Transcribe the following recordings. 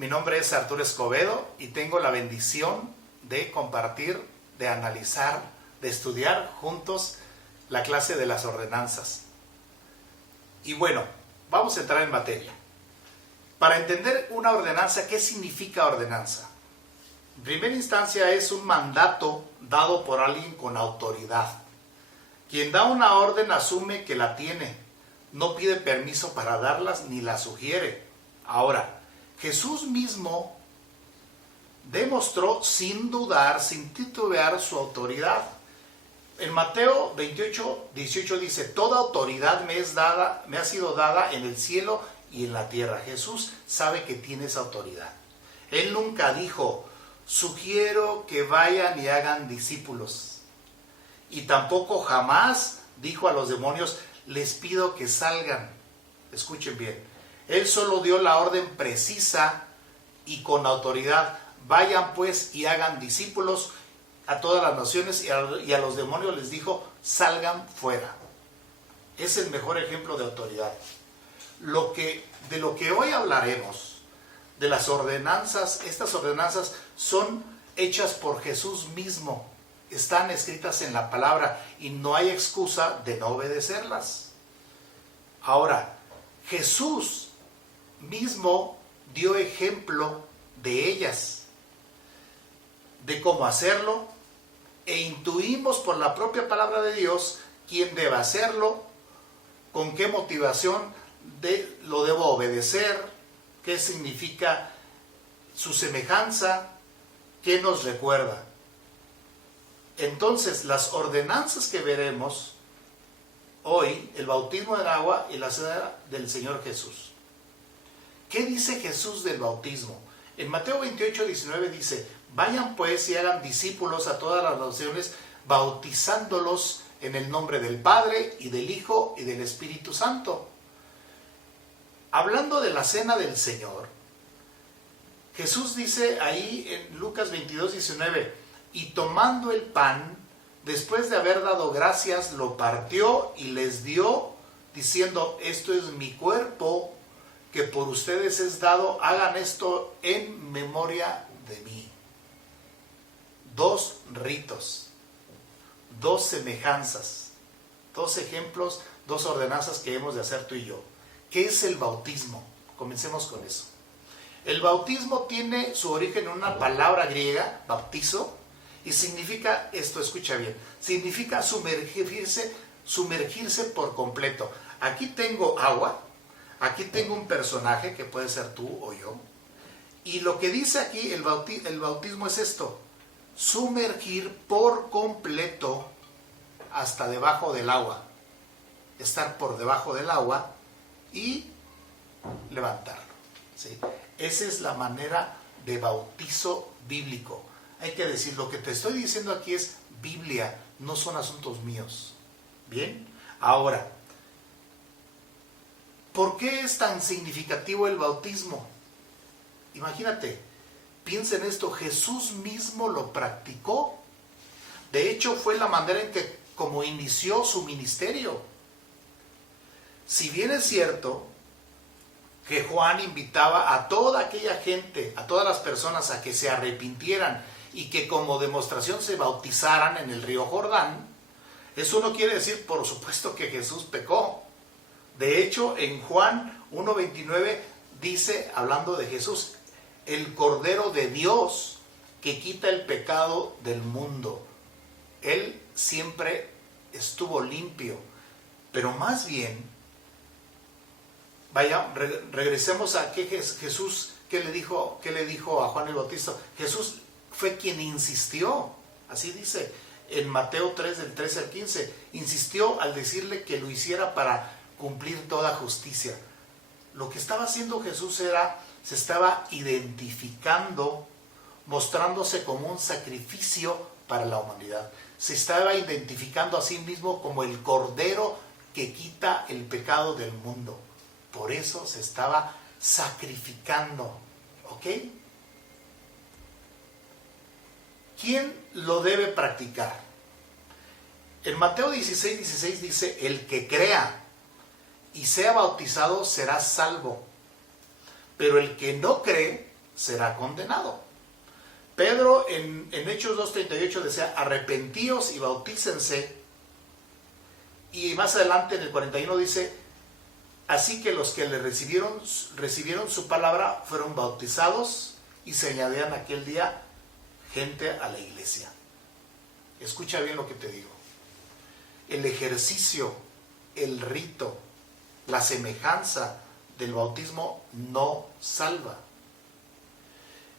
Mi nombre es Arturo Escobedo y tengo la bendición de compartir, de analizar, de estudiar juntos la clase de las ordenanzas. Y bueno, vamos a entrar en materia. Para entender una ordenanza, ¿qué significa ordenanza? En primera instancia es un mandato dado por alguien con autoridad. Quien da una orden asume que la tiene, no pide permiso para darlas ni la sugiere. Ahora, Jesús mismo demostró sin dudar, sin titubear su autoridad. En Mateo 28:18 dice: toda autoridad me ha sido dada en el cielo y en la tierra. Jesús sabe que tiene esa autoridad. Él nunca dijo: sugiero que vayan y hagan discípulos. Y tampoco jamás dijo a los demonios: les pido que salgan. Escuchen bien. Él solo dio la orden precisa y con autoridad: vayan pues y hagan discípulos a todas las naciones, y a los demonios les dijo: salgan fuera. Es el mejor ejemplo de autoridad. De lo que hoy hablaremos, de las ordenanzas, estas ordenanzas son hechas por Jesús mismo, están escritas en la palabra y no hay excusa de no obedecerlas. Ahora, Jesús mismo dio ejemplo de ellas, de cómo hacerlo, e intuimos por la propia palabra de Dios quién debe hacerlo, con qué motivación lo debo obedecer, qué significa su semejanza, qué nos recuerda. Entonces, las ordenanzas que veremos hoy, el bautismo en agua y la cena del Señor Jesús. ¿Qué dice Jesús del bautismo? En Mateo 28:19 dice: vayan pues y hagan discípulos a todas las naciones, bautizándolos en el nombre del Padre y del Hijo y del Espíritu Santo. Hablando de la cena del Señor, Jesús dice ahí en Lucas 22:19: y tomando el pan, después de haber dado gracias, lo partió y les dio, diciendo: esto es mi cuerpo, que por ustedes es dado, hagan esto en memoria de mí. Dos ritos, dos semejanzas, dos ejemplos, dos ordenanzas que hemos de hacer tú y yo. ¿Qué es el bautismo? Comencemos con eso. El bautismo tiene su origen en una palabra griega, bautizo, y significa, esto escucha bien, significa sumergirse por completo. Aquí tengo agua, aquí tengo un personaje que puede ser tú o yo, y lo que dice aquí el bautismo es esto: sumergir por completo hasta debajo del agua, estar por debajo del agua y levantarlo, ¿sí? Esa es la manera de bautizo bíblico. Hay que decir, lo que te estoy diciendo aquí es Biblia, no son asuntos míos. ¿Bien? Ahora, ¿por qué es tan significativo el bautismo? Imagínate, piensa en esto: Jesús mismo lo practicó. De hecho, fue la manera en que como inició su ministerio. Si bien es cierto que Juan invitaba a toda aquella gente, a todas las personas, a que se arrepintieran y que como demostración se bautizaran en el río Jordán, eso no quiere decir, por supuesto, que Jesús pecó. De hecho, en Juan 1:29 dice, hablando de Jesús: el Cordero de Dios que quita el pecado del mundo. Él siempre estuvo limpio, pero más bien, regresemos a que Jesús, ¿qué le dijo a Juan el Bautista? Jesús fue quien insistió, así dice en Mateo 3, del 13 al 15, insistió al decirle que lo hiciera para cumplir toda justicia. Lo que estaba haciendo Jesús se estaba identificando, mostrándose como un sacrificio para la humanidad. Se estaba identificando a sí mismo como el Cordero que quita el pecado del mundo. Por eso se estaba sacrificando, ¿ok? ¿Quién lo debe practicar? En Mateo 16:16 dice: el que crea y sea bautizado será salvo, pero el que no cree será condenado. Pedro en Hechos 2:38 decía, arrepentíos y bautícense. Y más adelante en el 41 dice, así que los que le recibieron su palabra fueron bautizados y se añadían aquel día gente a la iglesia. Escucha bien lo que te digo. El ejercicio, el rito, la semejanza del bautismo no salva.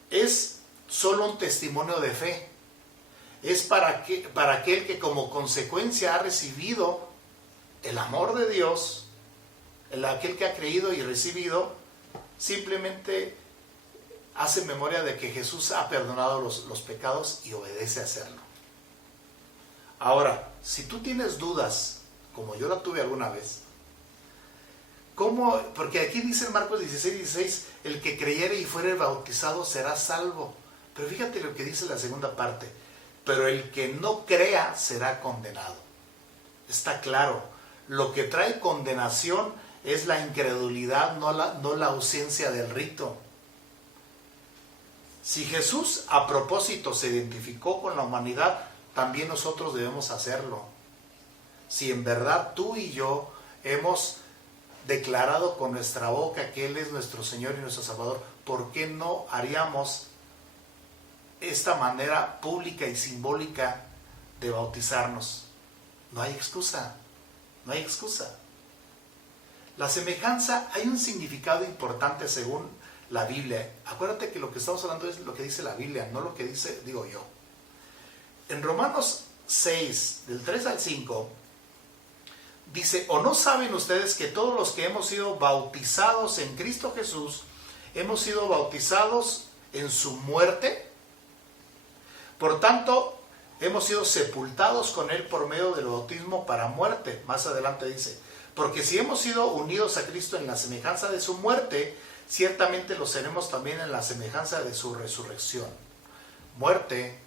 Es solo un testimonio de fe. Es para aquel que como consecuencia ha recibido el amor de Dios, aquel que ha creído y recibido, simplemente hace memoria de que Jesús ha perdonado los pecados y obedece a hacerlo. Ahora, si tú tienes dudas, como yo la tuve alguna vez, ¿cómo? Porque aquí dice en Marcos 16:16, el que creyere y fuere bautizado será salvo. Pero fíjate lo que dice la segunda parte, pero el que no crea será condenado. Está claro, lo que trae condenación es la incredulidad, no la ausencia del rito. Si Jesús a propósito se identificó con la humanidad, también nosotros debemos hacerlo. Si en verdad tú y yo hemos declarado con nuestra boca que Él es nuestro Señor y nuestro Salvador, ¿por qué no haríamos esta manera pública y simbólica de bautizarnos? No hay excusa, no hay excusa. La semejanza, hay un significado importante según la Biblia. Acuérdate que lo que estamos hablando es lo que dice la Biblia, no lo que digo yo. En Romanos 6, del 3 al 5, dice, ¿o no saben ustedes que todos los que hemos sido bautizados en Cristo Jesús, hemos sido bautizados en su muerte? Por tanto, hemos sido sepultados con Él por medio del bautismo para muerte. Más adelante dice, porque si hemos sido unidos a Cristo en la semejanza de su muerte, ciertamente lo seremos también en la semejanza de su resurrección. Muerte,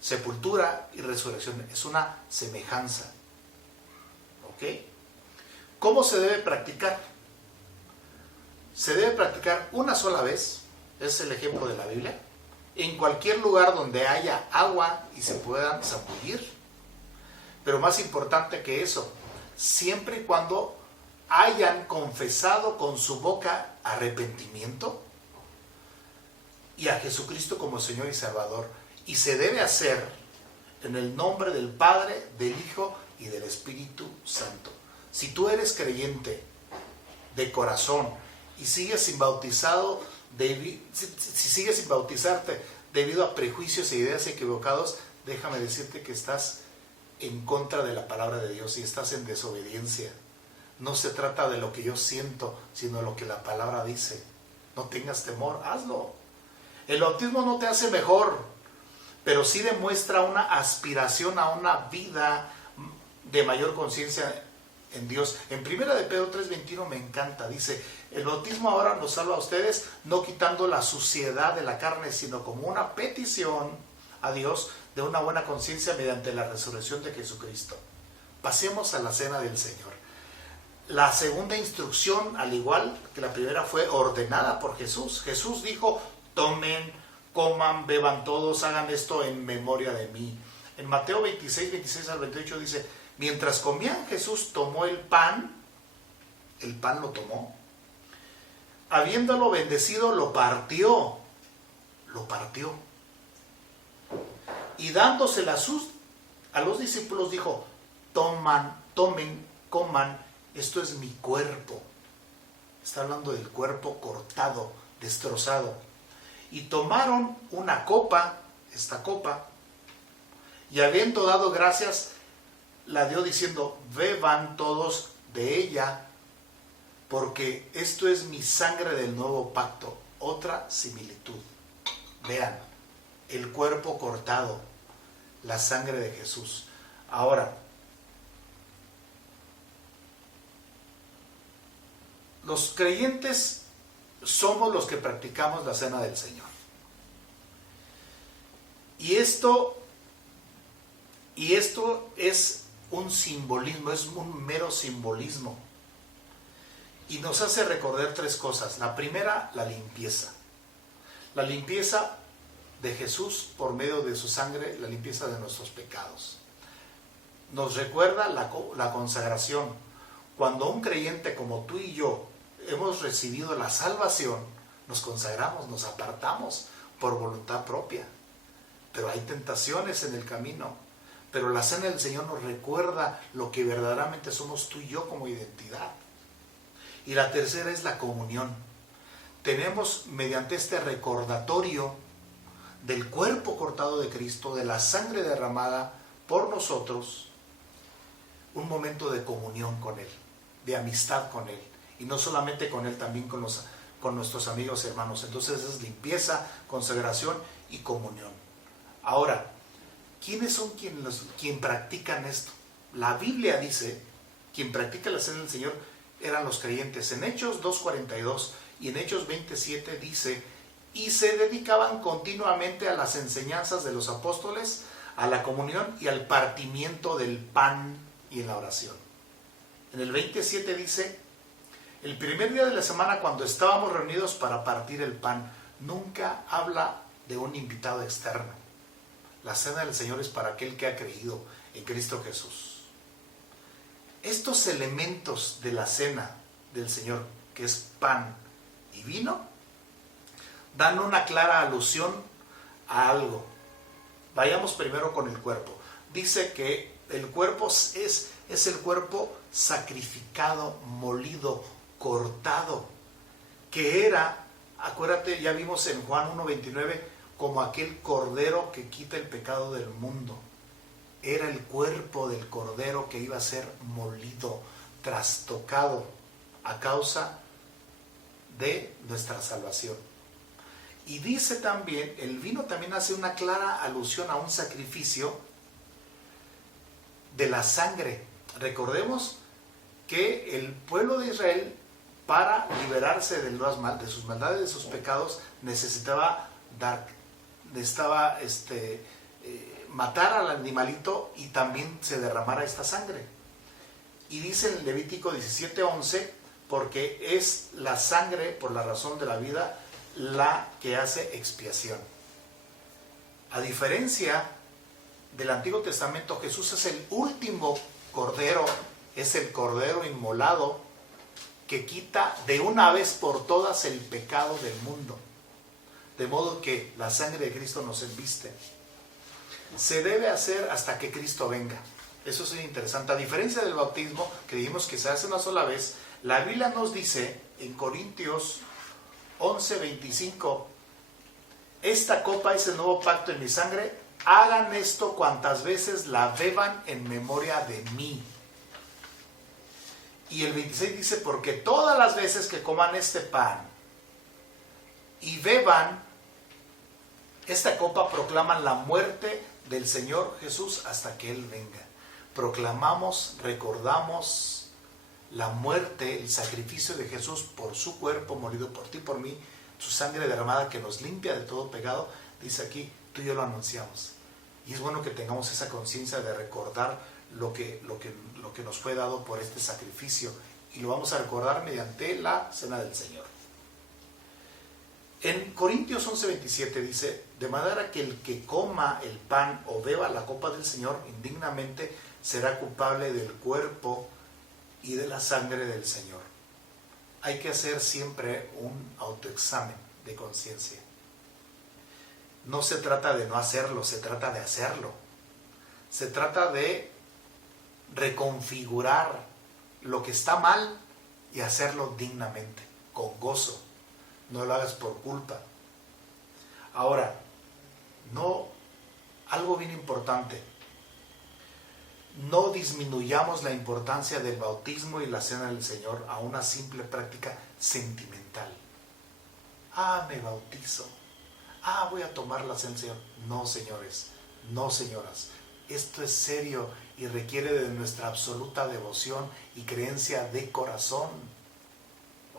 sepultura y resurrección es una semejanza. ¿Ok? ¿Cómo se debe practicar? Se debe practicar una sola vez, es el ejemplo de la Biblia, en cualquier lugar donde haya agua y se puedan zambullir. Pero más importante que eso, siempre y cuando hayan confesado con su boca arrepentimiento y a Jesucristo como Señor y Salvador. Y se debe hacer en el nombre del Padre, del Hijo y del Espíritu Santo. Si tú eres creyente de corazón y sigues sin bautizado, si sigues sin bautizarte debido a prejuicios e ideas equivocados, déjame decirte que estás en contra de la palabra de Dios y estás en desobediencia. No se trata de lo que yo siento, sino de lo que la palabra dice. No tengas temor, hazlo. El bautismo no te hace mejor, pero sí demuestra una aspiración a una vida de mayor conciencia en Dios. En 1 de Pedro 3:21 me encanta, dice, el bautismo ahora nos salva a ustedes, no quitando la suciedad de la carne, sino como una petición a Dios de una buena conciencia mediante la resurrección de Jesucristo. Pasemos a la cena del Señor. La segunda instrucción, al igual que la primera, fue ordenada por Jesús. Jesús dijo, tomen, coman, beban todos, hagan esto en memoria de mí. En Mateo 26 al 28 dice, mientras comían, Jesús tomó el pan lo tomó, habiéndolo bendecido, lo partió, y dándosela a los discípulos dijo, tomen, coman, esto es mi cuerpo. Está hablando del cuerpo cortado, destrozado. Y tomaron una copa, esta copa, y habiendo dado gracias, la dio diciendo, beban todos de ella, porque esto es mi sangre del nuevo pacto. Otra similitud. Vean, el cuerpo cortado, la sangre de Jesús. Ahora, los creyentes somos los que practicamos la cena del Señor. Y esto es un simbolismo, es un mero simbolismo. Y nos hace recordar tres cosas. La primera, la limpieza. La limpieza de Jesús por medio de su sangre, la limpieza de nuestros pecados. Nos recuerda la consagración. Cuando un creyente como tú y yo hemos recibido la salvación, nos consagramos, nos apartamos por voluntad propia. Pero hay tentaciones en el camino. Pero la cena del Señor nos recuerda lo que verdaderamente somos tú y yo como identidad. Y la tercera es la comunión. Tenemos mediante este recordatorio del cuerpo cortado de Cristo, de la sangre derramada por nosotros, un momento de comunión con Él, de amistad con Él. Y no solamente con Él, también con nuestros amigos y hermanos. Entonces es limpieza, consagración y comunión. Ahora, ¿quiénes son quien practican esto? La Biblia dice, quien practica la cena del Señor eran los creyentes. En Hechos 2:42 y en Hechos 27 dice, y se dedicaban continuamente a las enseñanzas de los apóstoles, a la comunión y al partimiento del pan y en la oración. En el 27 dice, el primer día de la semana cuando estábamos reunidos para partir el pan, nunca habla de un invitado externo. La cena del Señor es para aquel que ha creído en Cristo Jesús. Estos elementos de la cena del Señor, que es pan y vino, dan una clara alusión a algo. Vayamos primero con el cuerpo. Dice que el cuerpo es el cuerpo sacrificado, molido, cortado, que era, acuérdate, ya vimos en Juan 1:29, como aquel cordero que quita el pecado del mundo. Era el cuerpo del cordero que iba a ser molido, trastocado a causa de nuestra salvación. Y dice también, el vino también hace una clara alusión a un sacrificio de la sangre. Recordemos que el pueblo de Israel, para liberarse de sus maldades, de sus pecados, necesitaba matar al animalito y también se derramara esta sangre. Y dice en Levítico 17:11, porque es la sangre, por la razón de la vida, la que hace expiación. A diferencia del Antiguo Testamento, Jesús es el último cordero, es el cordero inmolado que quita de una vez por todas el pecado del mundo. De modo que la sangre de Cristo nos embiste. Se debe hacer hasta que Cristo venga. Eso es interesante. A diferencia del bautismo, que dijimos que se hace una sola vez, la Biblia nos dice en Corintios 11:25, esta copa es el nuevo pacto en mi sangre, hagan esto cuantas veces la beban en memoria de mí. Y el 26 dice, porque todas las veces que coman este pan y beban esta copa, proclaman la muerte del Señor Jesús hasta que Él venga. Proclamamos, recordamos la muerte, el sacrificio de Jesús por su cuerpo molido por ti, por mí, su sangre derramada que nos limpia de todo pecado. Dice aquí, tú y yo lo anunciamos. Y es bueno que tengamos esa conciencia de recordar lo que nos fue dado por este sacrificio. Y lo vamos a recordar mediante la cena del Señor. En Corintios 11:27 dice, de manera que el que coma el pan o beba la copa del Señor indignamente será culpable del cuerpo y de la sangre del Señor. Hay que hacer siempre un autoexamen de conciencia. No se trata de no hacerlo, se trata de hacerlo. Se trata de reconfigurar lo que está mal y hacerlo dignamente, con gozo. No lo hagas por culpa. Ahora, algo bien importante. No disminuyamos la importancia del bautismo y la cena del Señor a una simple práctica sentimental. Me bautizo. Voy a tomar la cena del Señor. No, señores, no, señoras. Esto es serio y requiere de nuestra absoluta devoción y creencia de corazón.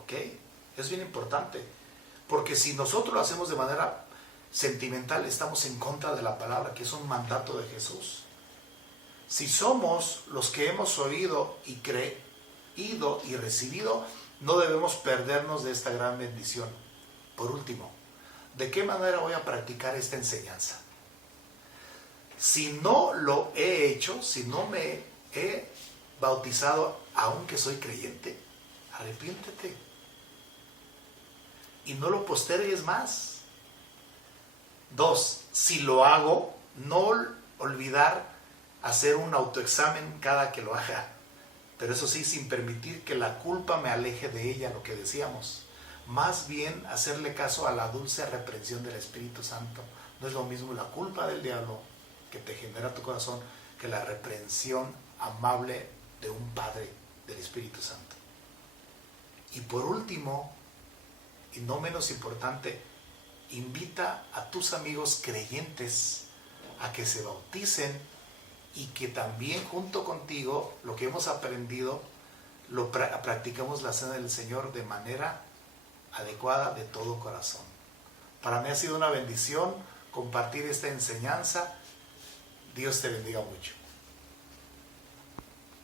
¿Ok? Es bien importante. Porque si nosotros lo hacemos de manera sentimental, estamos en contra de la palabra, que es un mandato de Jesús. Si somos los que hemos oído y creído y recibido, no debemos perdernos de esta gran bendición. Por último, ¿de qué manera voy a practicar esta enseñanza? Si no lo he hecho, si no me he bautizado, aunque soy creyente, arrepiéntete. Y no lo postergues más. 2, si lo hago, no olvidar hacer un autoexamen cada que lo haga. Pero eso sí, sin permitir que la culpa me aleje de ella, lo que decíamos. Más bien hacerle caso a la dulce reprensión del Espíritu Santo. No es lo mismo la culpa del diablo que te genera tu corazón que la reprensión amable de un Padre, del Espíritu Santo. Y por último, y no menos importante, invita a tus amigos creyentes a que se bauticen y que también junto contigo lo que hemos aprendido lo practicamos la cena del Señor de manera adecuada, de todo corazón. Para mí ha sido una bendición compartir esta enseñanza. Dios te bendiga mucho.